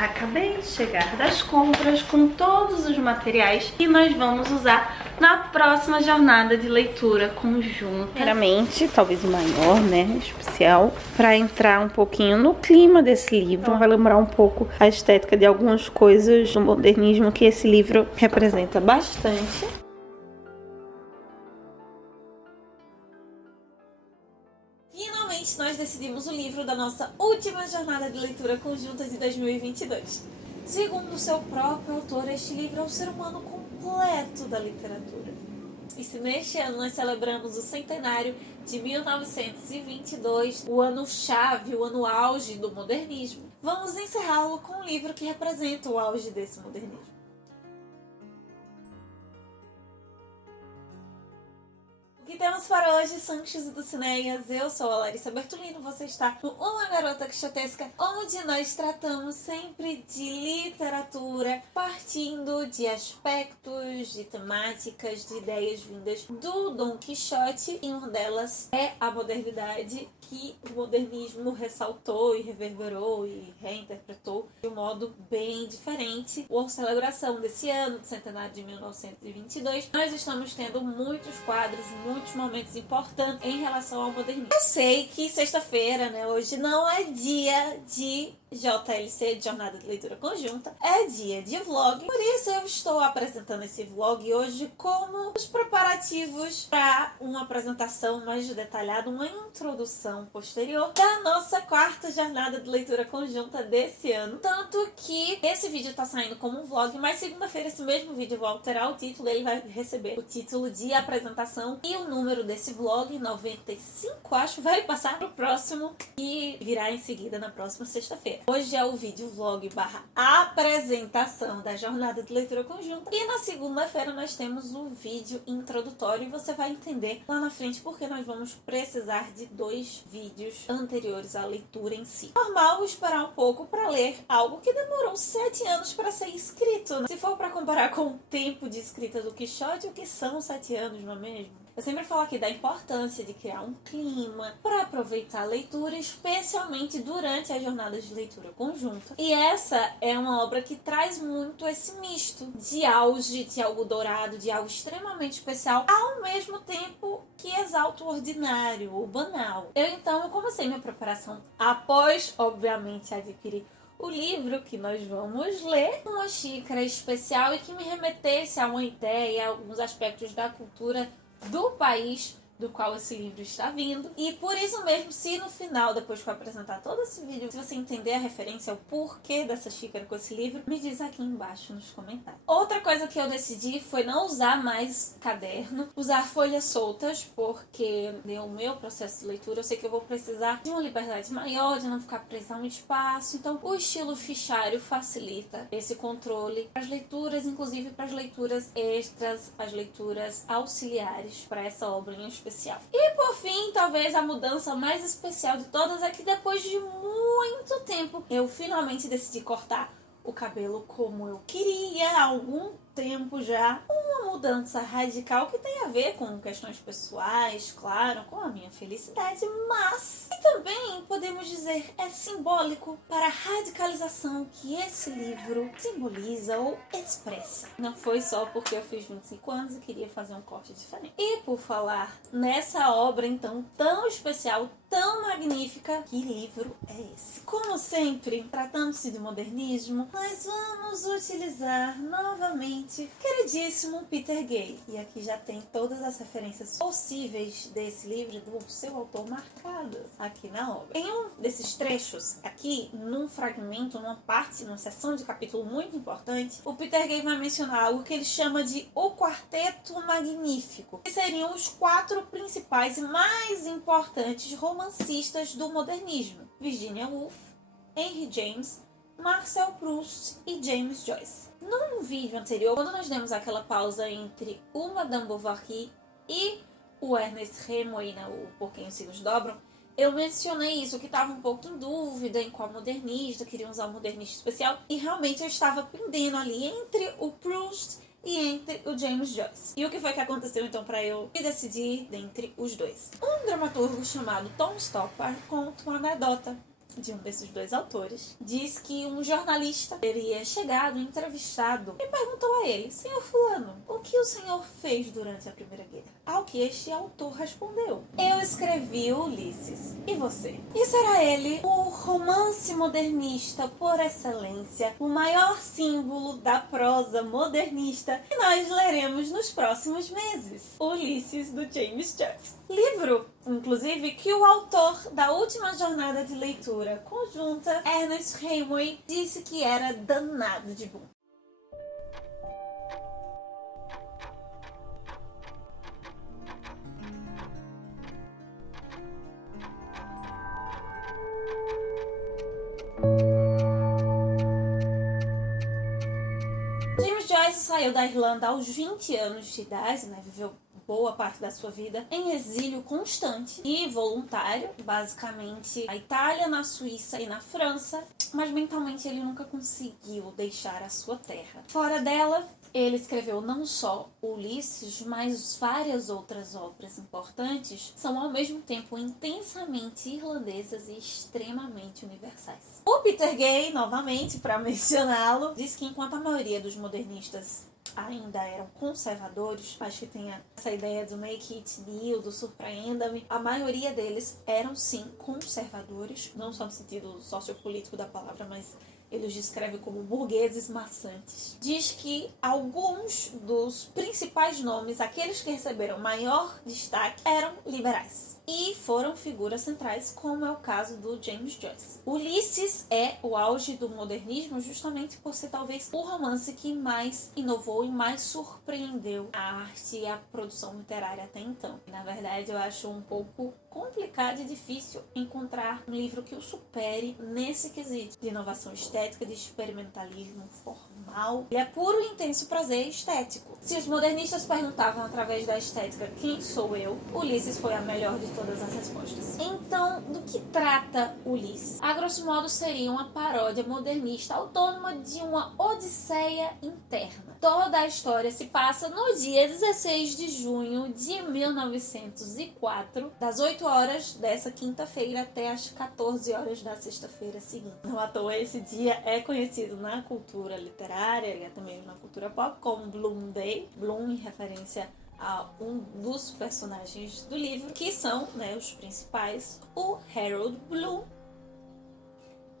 Acabei de chegar das compras com todos os materiais que nós vamos usar na próxima jornada de leitura conjunta. Primeiramente, talvez o maior, né, especial, para entrar um pouquinho no clima desse livro. Vai lembrar um pouco a estética de algumas coisas do modernismo que esse livro representa bastante. Finalmente nós decidimos o livro da nossa última jornada de leitura conjunta de 2022. Segundo seu próprio autor, este livro é um ser humano completo da literatura. E se neste ano nós celebramos o centenário de 1922, o ano-chave, o ano auge do modernismo, vamos encerrá-lo com um livro que representa o auge desse modernismo. O que temos para hoje, Sanches e Dulcineias? Eu sou a Larissa Bertolino, você está no Uma Garota Quixotesca, onde nós tratamos sempre de literatura, partindo de aspectos, de temáticas, de ideias vindas do Dom Quixote, e uma delas é a modernidade, que o modernismo ressaltou e reverberou e reinterpretou de um modo bem diferente. A celebração desse ano, do centenário de 1922, nós estamos tendo muitos quadros, muitos momentos importantes em relação ao modernismo. Eu sei que sexta-feira, né, hoje não é dia de JLC, de Jornada de Leitura Conjunta, é dia de vlog, por isso eu estou apresentando esse vlog hoje como os preparativos para uma apresentação mais detalhada, uma introdução posterior da nossa quarta Jornada de Leitura Conjunta desse ano. Tanto que esse vídeo está saindo como um vlog, mas segunda-feira esse mesmo vídeo vai alterar o título, ele vai receber o título de apresentação e o número desse vlog, 95, acho, vai passar pro próximo e virá em seguida na próxima sexta-feira. Hoje é o vídeo vlog barra apresentação da Jornada de Leitura Conjunta e na segunda-feira nós temos o vídeo introdutório e você vai entender lá na frente porque nós vamos precisar de 2 vídeos anteriores à leitura em si. Normal esperar um pouco para ler algo que demorou 7 anos para ser escrito, né? Se for para comparar com o tempo de escrita do Quixote, o que são 7 anos, não é mesmo? Eu sempre falo aqui da importância de criar um clima para aproveitar a leitura, especialmente durante as jornadas de leitura conjunta. E essa é uma obra que traz muito esse misto de auge, de algo dourado, de algo extremamente especial, ao mesmo tempo que exalta o ordinário, o banal. Eu comecei minha preparação após, obviamente, adquirir o livro que nós vamos ler, uma xícara especial e que me remetesse a uma ideia, a alguns aspectos da cultura do país do qual esse livro está vindo. E por isso mesmo, se no final, depois que eu apresentar todo esse vídeo, se você entender a referência, o porquê dessa xícara com esse livro, me diz aqui embaixo nos comentários. Outra coisa que eu decidi foi não usar mais caderno, usar folhas soltas, porque no meu processo de leitura eu sei que eu vou precisar de uma liberdade maior, de não ficar presa a um espaço. Então o estilo fichário facilita esse controle para as leituras, inclusive para as leituras extras, as leituras auxiliares para essa obra em especial. E por fim, talvez a mudança mais especial de todas é que depois de muito tempo eu finalmente decidi cortar o cabelo como eu queria há algum tempo já. Uma mudança radical que tem a ver com questões pessoais, claro, com a minha felicidade, mas e também podemos dizer é simbólico para a radicalização que esse livro simboliza ou expressa. Não foi só porque eu fiz 25 anos e queria fazer um corte diferente. E por falar nessa obra então tão especial, tão magnífica, que livro é esse? Como sempre, tratando-se de modernismo, nós vamos utilizar novamente queridíssimo Peter Gay. E aqui já tem todas as referências possíveis desse livro do seu autor marcadas aqui na obra. Em um desses trechos, aqui, num fragmento, numa parte, numa seção de capítulo muito importante, o Peter Gay vai mencionar algo que ele chama de o Quarteto Magnífico, que seriam os 4 principais e mais importantes romancistas do modernismo: Virginia Woolf, Henry James, Marcel Proust e James Joyce. Num vídeo anterior, quando nós demos aquela pausa entre o Madame Bovary e o Ernest Hemingway, o Por Quem os Signos Dobram, eu mencionei isso, que estava um pouco em dúvida em qual modernista, queria usar um modernista especial, e realmente eu estava pendendo ali entre o Proust e entre o James Joyce. E o que foi que aconteceu então para eu me decidir dentre os dois? Um dramaturgo chamado Tom Stoppard conta uma anedota de um desses dois autores, diz que um jornalista teria chegado, entrevistado e perguntou a ele: Senhor fulano, o que o senhor fez durante a Primeira Guerra? Ao que este autor respondeu: eu escrevi Ulisses. E você? E será ele o romance modernista por excelência, o maior símbolo da prosa modernista que nós leremos nos próximos meses: Ulisses, do James Joyce. Livro, inclusive, que o autor da última jornada de leitura conjunta, Ernest Hemingway, disse que era danado de bom. James Joyce saiu da Irlanda aos 20 anos de idade, né? Viveu boa parte da sua vida em exílio constante e voluntário, basicamente na Itália, na Suíça e na França, mas mentalmente ele nunca conseguiu deixar a sua terra. Fora dela, ele escreveu não só Ulisses, mas várias outras obras importantes, são ao mesmo tempo intensamente irlandesas e extremamente universais. O Peter Gay, novamente, para mencioná-lo, diz que enquanto a maioria dos modernistas ainda eram conservadores, acho que tem essa ideia do make it new, do surpreenda-me, a maioria deles eram sim conservadores, não só no sentido sociopolítico da palavra, mas ele os descreve como burgueses maçantes. Diz que alguns dos principais nomes, aqueles que receberam maior destaque, eram liberais e foram figuras centrais, como é o caso do James Joyce. Ulisses é o auge do modernismo justamente por ser talvez o romance que mais inovou e mais surpreendeu a arte e a produção literária até então. Na verdade, eu acho um pouco complicado e difícil encontrar um livro que o supere nesse quesito de inovação estética, de experimentalismo formal. Ele é puro e intenso prazer estético. Se os modernistas perguntavam através da estética quem sou eu, Ulisses foi a melhor de todas as respostas. Então, do que trata Ulisses? A grosso modo seria uma paródia modernista autônoma de uma odisseia interna. Toda a história se passa no dia 16 de junho de 1904, das 8 horas dessa quinta-feira até as 14 horas da sexta-feira seguinte. Não à toa, esse dia é conhecido na cultura literária e até mesmo na cultura pop como Bloom Day. Bloom em referência a um dos personagens do livro, que são, né, os principais, o Harold Bloom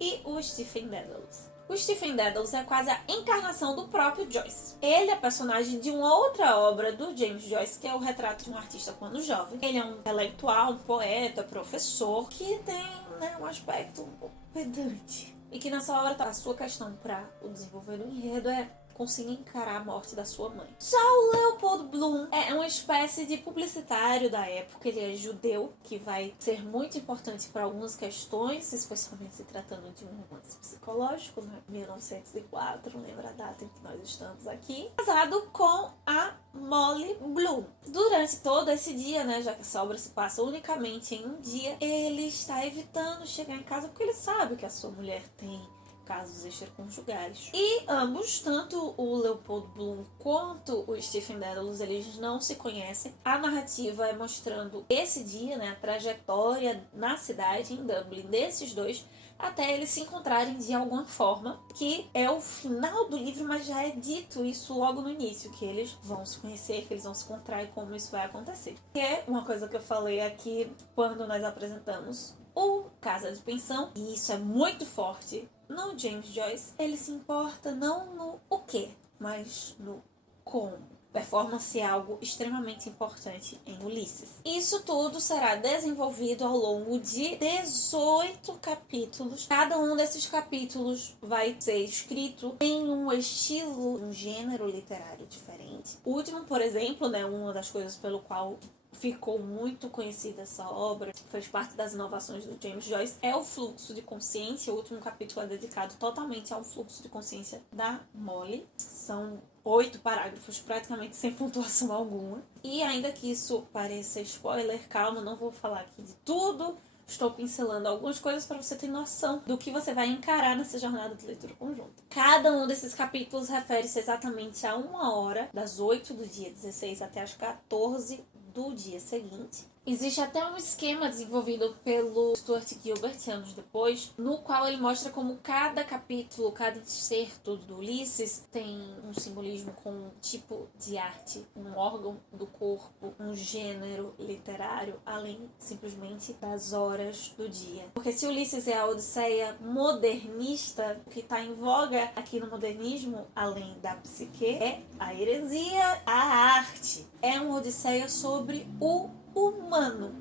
e o Stephen Dedalus. O Stephen Dedalus é quase a encarnação do próprio Joyce. Ele é personagem de uma outra obra do James Joyce, que é o Retrato de um Artista Quando Jovem. Ele é um intelectual, um poeta, professor, que tem, né, um aspecto um pouco pedante. E que nessa obra a sua questão para o desenvolver do enredo é conseguir encarar a morte da sua mãe. Já o Leopold Bloom é uma espécie de publicitário da época. Ele é judeu, que vai ser muito importante para algumas questões, especialmente se tratando de um romance psicológico, né? 1904, lembra a data em que nós estamos aqui. Casado com a Molly Bloom. Durante todo esse dia, né, já que essa obra se passa unicamente em um dia, ele está evitando chegar em casa porque ele sabe que a sua mulher tem casos extraconjugais. E ambos, tanto o Leopold Bloom quanto o Stephen Dedalus, eles não se conhecem. A narrativa é mostrando esse dia, né, a trajetória na cidade, em Dublin, desses dois, até eles se encontrarem de alguma forma, que é o final do livro, mas já é dito isso logo no início, que eles vão se conhecer, que eles vão se encontrar e como isso vai acontecer. Que é uma coisa que eu falei aqui quando nós apresentamos o Casa de Pensão, e isso é muito forte no James Joyce. Ele se importa não no o que, mas no como. Performance é algo extremamente importante em Ulisses. Isso tudo será desenvolvido ao longo de 18 capítulos. Cada um desses capítulos vai ser escrito em um estilo, um gênero literário diferente. O último, por exemplo, né, uma das coisas pelo qual ficou muito conhecida essa obra, fez parte das inovações do James Joyce, é o fluxo de consciência. O último capítulo é dedicado totalmente ao fluxo de consciência da Molly. São 8 parágrafos, praticamente sem pontuação alguma. E ainda que isso pareça spoiler, calma, não vou falar aqui de tudo. Estou pincelando algumas coisas para você ter noção do que você vai encarar nessa jornada de leitura conjunta. Cada um desses capítulos refere-se exatamente a uma hora, das 8 do dia 16 até as 14 do dia seguinte. Existe até um esquema desenvolvido pelo Stuart Gilbert anos depois, no qual ele mostra como cada capítulo, cada excerto do Ulisses tem um simbolismo com um tipo de arte, um órgão do corpo, um gênero literário, além simplesmente das horas do dia. Porque se Ulisses é a Odisseia modernista, o que está em voga aqui no modernismo, além da psique, é a heresia, a arte. É uma Odisseia sobre o humano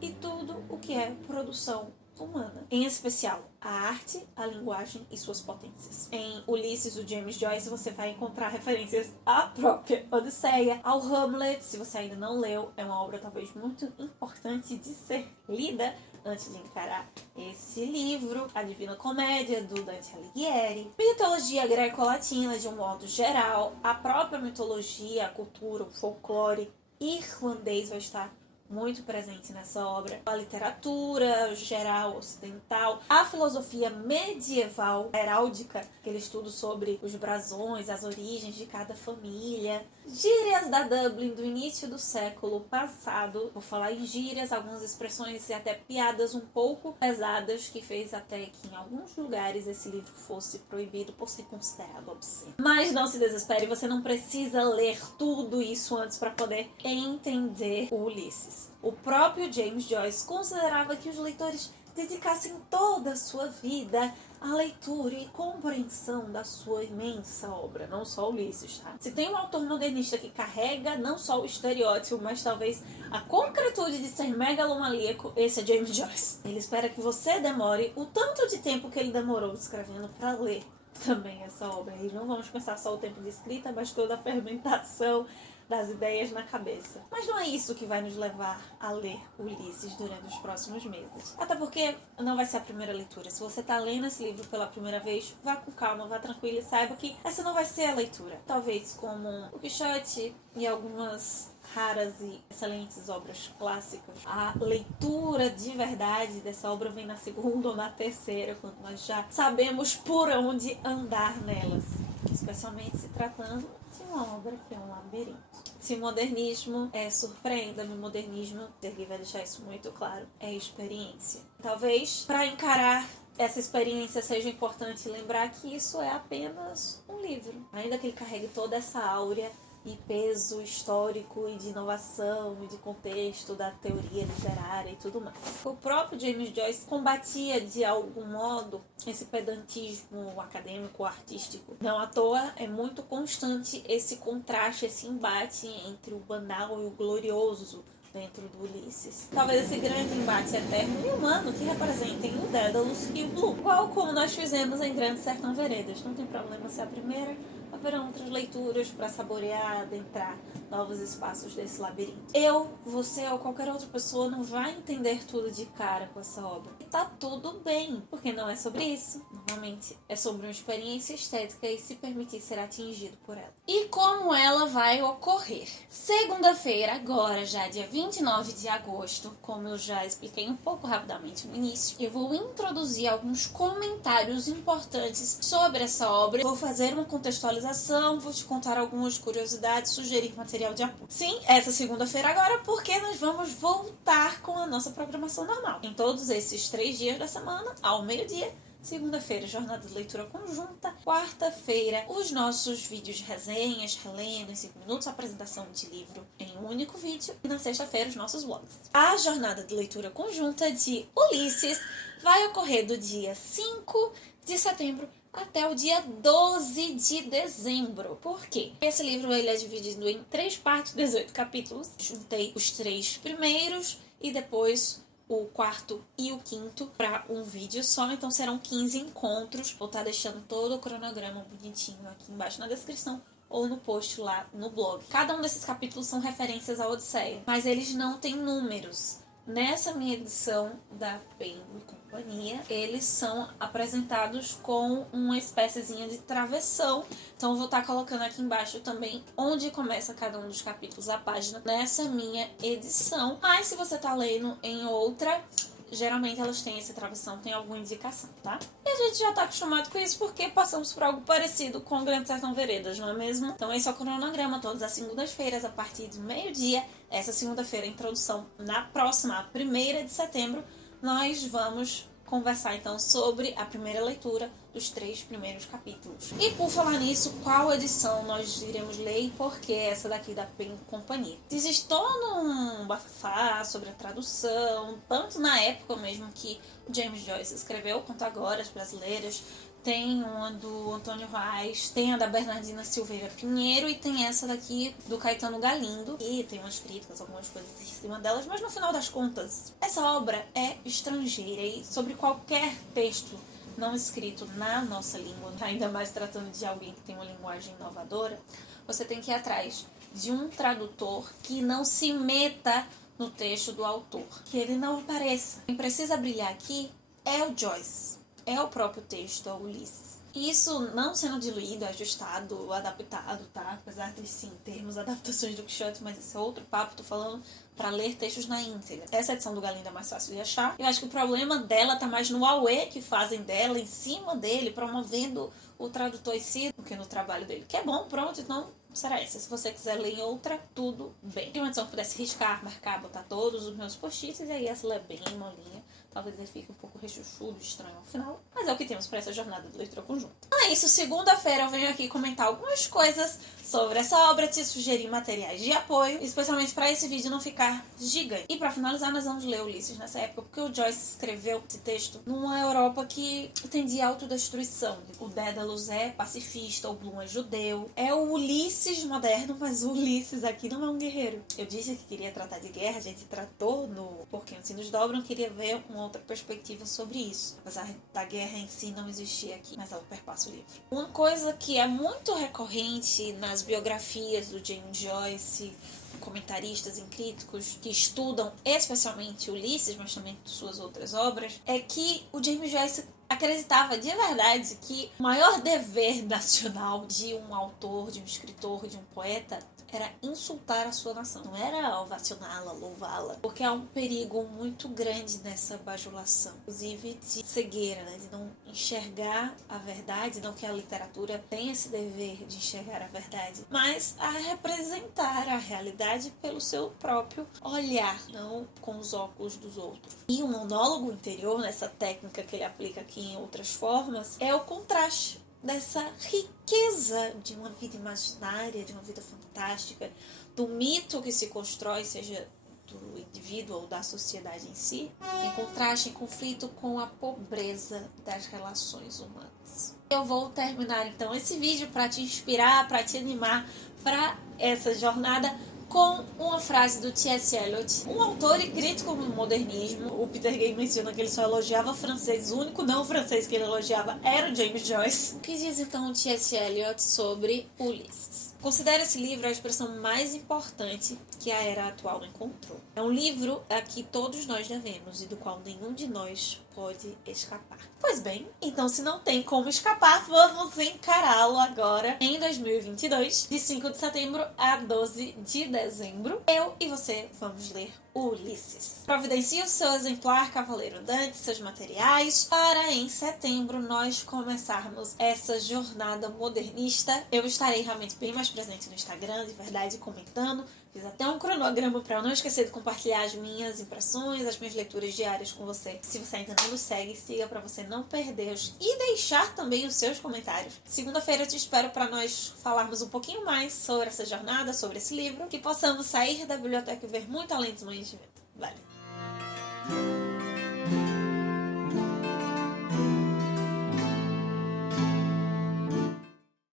e tudo o que é produção humana, em especial a arte, a linguagem e suas potências. Em Ulisses, do James Joyce, você vai encontrar referências à própria Odisseia, ao Hamlet. Se você ainda não leu, é uma obra talvez muito importante de ser lida antes de encarar esse livro, a Divina Comédia, do Dante Alighieri, mitologia greco-latina de um modo geral, a própria mitologia, a cultura, o folclore irlandês vai estar muito presente nessa obra. A literatura geral ocidental, a filosofia medieval heráldica, aquele estudo sobre os brasões, as origens de cada família, gírias da Dublin do início do século passado. Vou falar em gírias, algumas expressões e até piadas um pouco pesadas, que fez até que em alguns lugares esse livro fosse proibido por ser considerado obsceno. Mas não se desespere, você não precisa ler tudo isso antes para poder entender o Ulisses. O próprio James Joyce considerava que os leitores dedicassem toda a sua vida à leitura e compreensão da sua imensa obra, não só Ulisses, tá? Se tem um autor modernista que carrega não só o estereótipo, mas talvez a concretude de ser megalomaníaco, esse é James Joyce. Ele espera que você demore o tanto de tempo que ele demorou escrevendo para ler também essa obra. E não vamos pensar só o tempo de escrita, mas toda a fermentação das ideias na cabeça. Mas não é isso que vai nos levar a ler Ulisses durante os próximos meses. Até porque não vai ser a primeira leitura. Se você está lendo esse livro pela primeira vez, vá com calma, vá tranquilo e saiba que essa não vai ser a leitura. Talvez como o Quixote e algumas raras e excelentes obras clássicas. A leitura de verdade dessa obra vem na segunda ou na terceira, quando nós já sabemos por onde andar nelas. Especialmente se tratando de uma obra que é um labirinto. Se modernismo é surpreenda-me, modernismo, ele vai deixar isso muito claro, é experiência. Talvez para encarar essa experiência seja importante lembrar que isso é apenas um livro. Ainda que ele carregue toda essa áurea e peso histórico e de inovação e de contexto da teoria literária e tudo mais. O próprio James Joyce combatia de algum modo esse pedantismo acadêmico, artístico. Não à toa é muito constante esse contraste, esse embate entre o banal e o glorioso dentro do Ulisses. Talvez esse grande embate eterno e humano que representem o Dédalus e o Blue. Igual como nós fizemos em Grande Sertão Veredas. Não tem problema ser a primeira, haverão outras leituras para saborear, adentrar novos espaços desse labirinto. Eu, você ou qualquer outra pessoa não vai entender tudo de cara com essa obra. E tá tudo bem, porque não é sobre isso. Normalmente é sobre uma experiência estética e se permitir ser atingido por ela. E como ela vai ocorrer? Segunda-feira, agora já dia 29 de agosto, como eu já expliquei um pouco rapidamente no início, eu vou introduzir alguns comentários importantes sobre essa obra. Vou fazer uma contextualização, vou te contar algumas curiosidades, sugerir material de apoio. Sim, essa segunda-feira agora, porque nós vamos voltar com a nossa programação normal. Em todos esses 3 dias da semana, ao meio-dia, segunda-feira, jornada de leitura conjunta. Quarta-feira, os nossos vídeos de resenhas, relendo em 5 minutos, apresentação de livro em um único vídeo. E na sexta-feira, os nossos vlogs. A jornada de leitura conjunta de Ulisses vai ocorrer do dia 5 de setembro até o dia 12 de dezembro. Por quê? Esse livro ele é dividido em 3 partes, 18 capítulos. Juntei os 3 primeiros e depois o 4º e o 5º para um vídeo só, então serão 15 encontros. Vou estar deixando todo o cronograma bonitinho aqui embaixo na descrição ou no post lá no blog. Cada um desses capítulos são referências à Odisseia, mas eles não têm números. Nessa minha edição da Penguin Companhia, eles são apresentados com uma espéciezinha de travessão. Então eu vou estar colocando aqui embaixo também onde começa cada um dos capítulos, a página, nessa minha edição. Mas se você está lendo em outra, geralmente elas têm essa travessão, tem alguma indicação, tá? E a gente já tá acostumado com isso porque passamos por algo parecido com o Grande Sertão Veredas, não é mesmo? Então esse é o cronograma, todas as segundas-feiras, a partir do meio-dia, essa segunda-feira, a introdução. Na próxima, a 1ª de setembro, nós vamos conversar então sobre a primeira leitura dos 3 primeiros capítulos. E por falar nisso, qual edição nós iremos ler e por que essa daqui da Pen Companhia? Existe todo um bafafá sobre a tradução, tanto na época mesmo que o James Joyce escreveu, quanto agora as brasileiras. Tem uma do Antônio Reis, tem a da Bernardina Silveira Pinheiro e tem essa daqui do Caetano Galindo. E tem umas críticas, algumas coisas em cima delas, mas no final das contas, essa obra é estrangeira e sobre qualquer texto não escrito na nossa língua, ainda mais tratando de alguém que tem uma linguagem inovadora, você tem que ir atrás de um tradutor que não se meta no texto do autor, que ele não apareça. Quem precisa brilhar aqui é o Joyce. É o próprio texto, é o Ulisses. Isso não sendo diluído, ajustado, adaptado, tá? Apesar de, sim, termos adaptações do Quixote, mas esse é outro papo, tô falando para ler textos na íntegra. Essa edição do Galindo é mais fácil de achar. Eu acho que o problema dela tá mais no auê que fazem dela, em cima dele, promovendo o tradutor em si, do que no trabalho dele. Que é bom, pronto, então será essa. Se você quiser ler em outra, tudo bem. Se uma edição que pudesse riscar, marcar, botar todos os meus post-its, e aí essa é bem molinha. Talvez ele fique um pouco rechuchudo, estranho ao final. Mas é o que temos para essa jornada de leitura conjunta. Então é isso. Segunda-feira eu venho aqui comentar algumas coisas sobre essa obra, te sugerir materiais de apoio, especialmente para esse vídeo não ficar gigante. E para finalizar, nós vamos ler Ulisses nessa época, porque o Joyce escreveu esse texto numa Europa que tendia à autodestruição. O Dédalus é pacifista, o Bloom é judeu. É o Ulisses moderno, mas o Ulisses aqui não é um guerreiro. Eu disse que queria tratar de guerra, a gente tratou no Porque os Sinos Dobram, queria ver uma outra perspectiva sobre isso. Apesar da guerra em si não existir aqui, mas ela perpassa o livro. Uma coisa que é muito recorrente nas biografias do James Joyce, comentaristas e críticos que estudam especialmente Ulisses, mas também suas outras obras, é que o James Joyce acreditava de verdade que o maior dever nacional de um autor, de um escritor, de um poeta era insultar a sua nação. Não era ovacioná-la, louvá-la. Porque há um perigo muito grande nessa bajulação. Inclusive de cegueira, né? De não enxergar a verdade. Não que a literatura tenha esse dever de enxergar a verdade. Mas a representar a realidade pelo seu próprio olhar. Não com os óculos dos outros. E o monólogo interior, nessa técnica que ele aplica aqui em outras formas, é o contraste dessa riqueza de uma vida imaginária, de uma vida fantástica, do mito que se constrói, seja do indivíduo ou da sociedade em si, em contraste, em conflito com a pobreza das relações humanas. Eu vou terminar então esse vídeo para te inspirar, para te animar para essa jornada com uma frase do T.S. Eliot, um autor e crítico do modernismo. O Peter Gay menciona que ele só elogiava francês, o único não francês que ele elogiava era o James Joyce. O que diz então o T.S. Eliot sobre Ulisses? Considera esse livro a expressão mais importante que a era atual encontrou. É um livro a que todos nós devemos e do qual nenhum de nós pode escapar. Pois bem, então se não tem como escapar, vamos encará-lo agora em 2022, de 5 de setembro a 12 de dezembro. Eu e você vamos ler Ulisses. Providencie o seu exemplar Cavaleiro Andante, seus materiais, para em setembro nós começarmos essa jornada modernista. Eu estarei realmente bem mais presente no Instagram, de verdade, comentando. Fiz até um cronograma para eu não esquecer de compartilhar as minhas impressões, as minhas leituras diárias com você. Se você ainda não nos segue, siga para você não perder e deixar também os seus comentários. Segunda-feira eu te espero para nós falarmos um pouquinho mais sobre essa jornada, sobre esse livro, que possamos sair da biblioteca e ver muito além do conhecimento. Valeu!